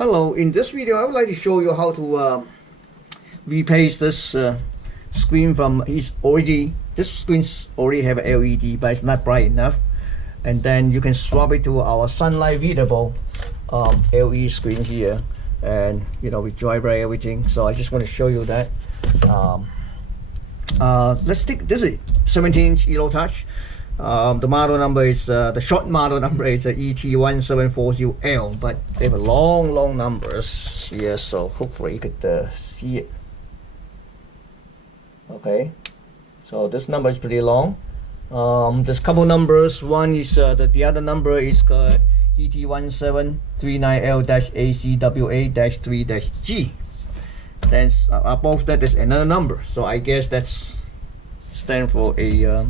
Hello, in this video I would like to show you how to replace this screen from this screen's already have an LED but it's not bright enough, and then you can swap it to our sunlight readable LED screen here, and with driver everything. So I just want to show you that. Let's take this is 17-inch Elo Touch. The model number is the short model number is ET1740L, but they have long numbers here, so hopefully you could see it. Okay, so this number is pretty long. There's a couple numbers. One is the other number is ET1740L-8CKR-1-42Y-BDU-G. Then above that is another number, so I guess that's stand for the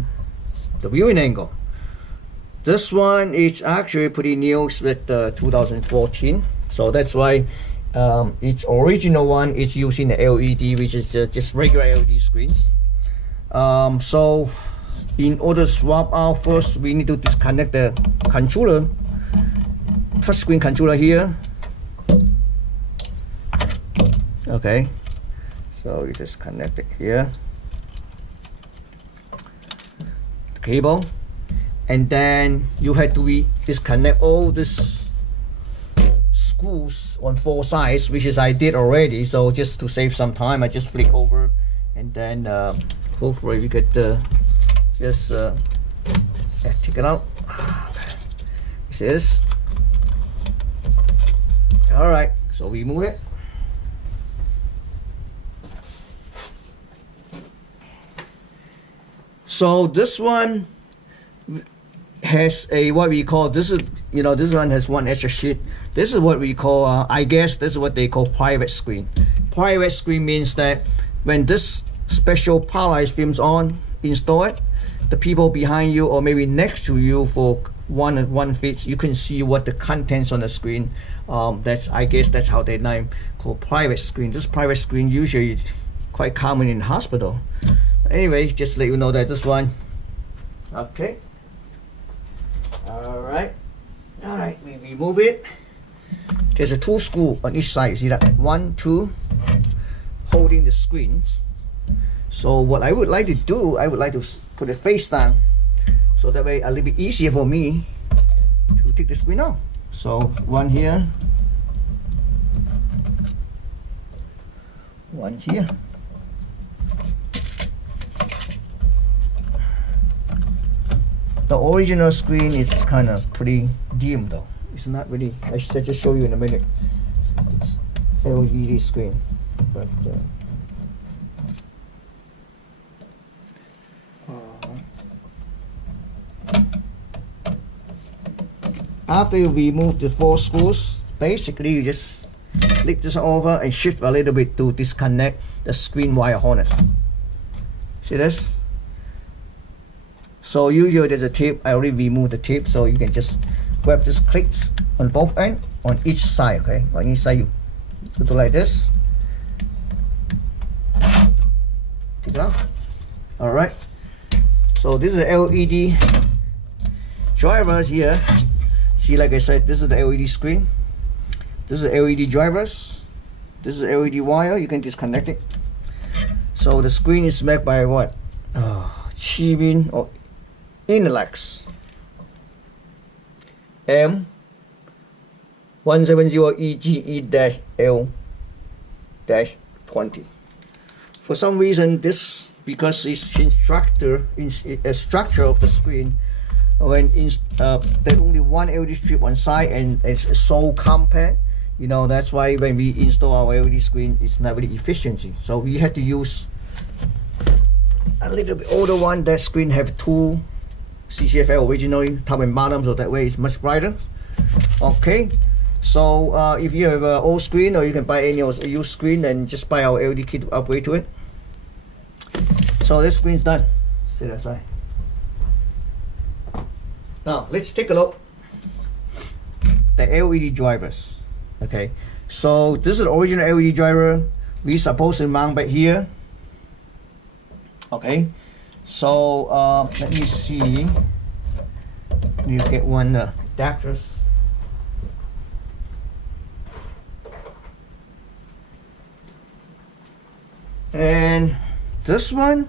viewing angle. This one is actually pretty new with 2014, so that's why its original one is using the LED, which is just regular LED screens. So in order to swap out, first we need to disconnect the controller, touchscreen controller here. Okay, so you just connect it here, the cable, and then you have to disconnect all these screws on 4 sides, which is I did already. So just to save some time, I just flick over, and then hopefully we could just take it out. This is all right. So we move it. So this one has a what we call, this is this one has one extra sheet. This is what we call I guess this is what they call private screen. Private screen means that when this special polarized film's on, install it, the people behind you or maybe next to you for 1 feet, you can see what the contents on the screen. I guess that's how they name called private screen. This private screen usually quite common in hospital. Anyway, just let you know that this one. Okay. All right, we remove it. There's a 2 screw on each side. You see that? 1, 2, holding the screens. So what I would like to do, I would like to put it face down, so that way a little bit easier for me to take the screen out. So one here, one here. The original screen is kind of pretty dim though. It's not really, I should just show you in a minute. It's LED screen, but after you remove the 4 screws, basically you just lift this over and shift a little bit to disconnect the screen wire harness. See this? So usually there's a tip. I already removed the tip, so you can just grab this clicks on both ends on each side. Okay, on each side you do like this. Take it out. All right. So this is the LED drivers here. See, like I said, this is the LED screen. This is the LED drivers. This is the LED wire. You can disconnect it. So the screen is made by what? Chibin or Inlex M170EGE-L-20. For some reason, this, because it's a structure of the screen, when there's only one LED strip on side and it's so compact, that's why when we install our LED screen, it's not really efficiency. So we had to use a little bit older one. That screen have 2 CCFL originally, top and bottom, so that way it's much brighter. Okay, so if you have an old screen, or you can buy any used screen and just buy our LED kit to upgrade to it. So this screen's done. Sit aside. Now let's take a look the LED drivers. Okay, so this is the original LED driver. We supposed to mount back here. Okay, so let me see. You get one adapters. And this one,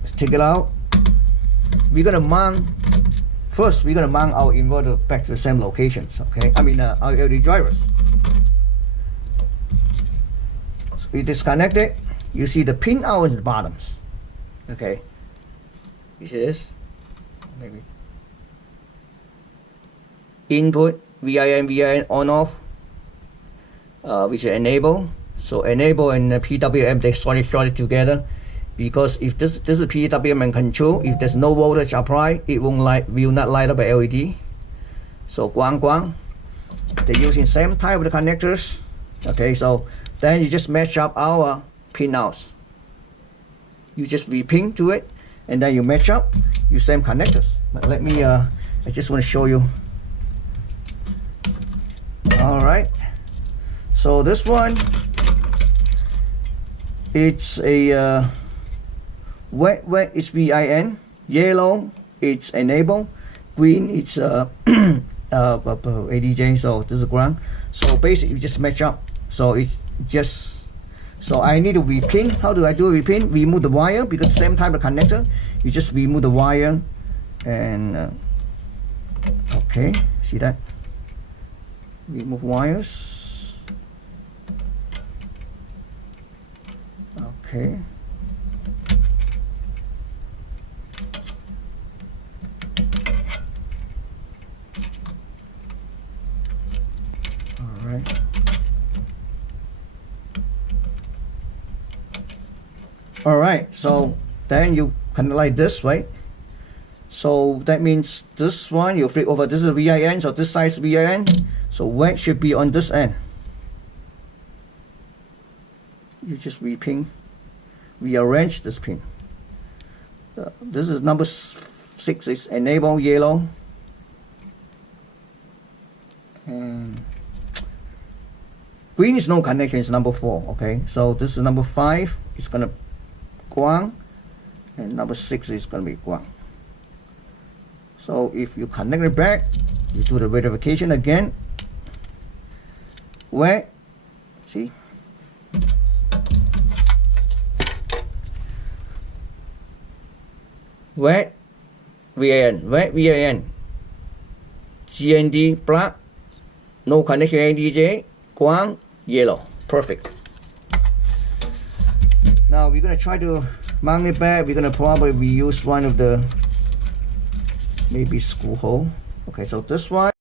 let's take it out. We're gonna mount first. We're gonna mount our inverter back to the same locations. Okay, I mean our LED drivers. So we disconnect it. You see the pin out at the bottoms. Okay, you see this? Maybe input VIN on off, which is enable. So enable and PWM, they shorted together, because if this is PWM and control, if there's no voltage applied, it will not light up a LED. So guang, they're using same type of the connectors. Okay, so then you just match up our pin outs. You just re-pin to it, and then you match up, you same connectors. But let me, I just want to show you. All right, so this one, it's a wet is VIN, yellow it's enable, green it's ADJ, so this is ground. So basically you just match up. So it's just, so I need to repin. How do I do a repin? Remove the wire, because same type of connector. You just remove the wire and okay, see that? Remove wires. Okay. All right. All right. So then you kind of like this, right? So that means this one you flip over. This is VIN, so this side is VIN. So wet should be on this end. You just repin, rearrange this pin. This is number 6 is enable, yellow, and green is no connection, it's number 4. Okay, so this is number 5, it's gonna guang, and number 6 is gonna be guang. So if you connect it back, you do the verification again. Wet, see? Wet VIN, GND black, no connection ADJ, guang, yellow, perfect. Now we're gonna try to mount it back. We're gonna probably reuse one of the maybe screw hole. Okay, so this one.